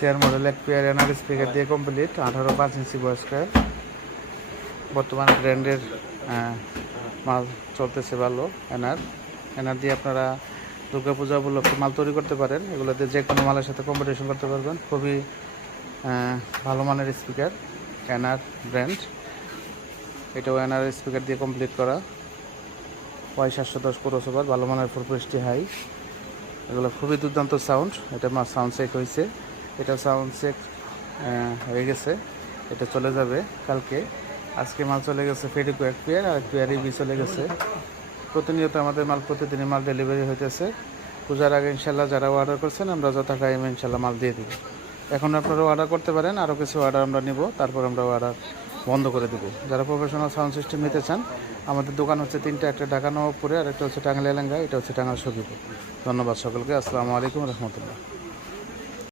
CR model এক pair এনার speaker দিয়ে কমপ্লিট আঠারো পাঁচ ইঞ্চি বয়স্কার বর্তমানে ব্র্যান্ডের মাল চলতেছে ভালো এনার এনার দিয়ে আপনারা দুর্গা পূজা উপলক্ষে মাল তৈরি করতে পারেন। এগুলোতে যে কোনো মালের সাথে কম্পিটিশন করতে পারবেন। খুবই ভালো মানের স্পিকার এনার ব্র্যান্ড এটাও এনার স্পিকার দিয়ে কমপ্লিট করা। ওয়াই সাতশো দশ ক্রোসোভার ভালো মানের ফোর হাই এগুলো খুবই দুর্দান্ত সাউন্ড এটা আমার সাউন্ড চেক হয়েছে। এটা সাউন্ড চেক হয়ে গেছে। এটা চলে যাবে কালকে। আজকে মাল চলে গেছে ফেডিকো এক পেয়ার আর এক পেয়ার ইবি চলে গেছে। প্রতিনিয়ত আমাদের মাল প্রতিদিনই মাল ডেলিভারি হইতেছে। পূজার আগে ইনশাল্লাহ যারা অর্ডার করছেন, আমরা যথা টাইমে ইনশাল্লাহ মাল দিয়ে দিব। এখন আপনারা অর্ডার করতে পারেন আরও কিছু অর্ডার আমরা নিব, তারপর আমরা অর্ডার বন্ধ করে দেবো। যারা প্রফেশনাল সাউন্ড সিস্টেম নিতে চান, আমাদের দোকান হচ্ছে তিনটা, একটা ঢাকা নবাবপুরে আর একটা হচ্ছে টাঙ্গাইল এলাঙ্গা এটা হচ্ছে টাঙ্গাল সবিপুর ধন্যবাদ সকলকে, আসসালামু আলাইকুম রহমতুল্লাহ।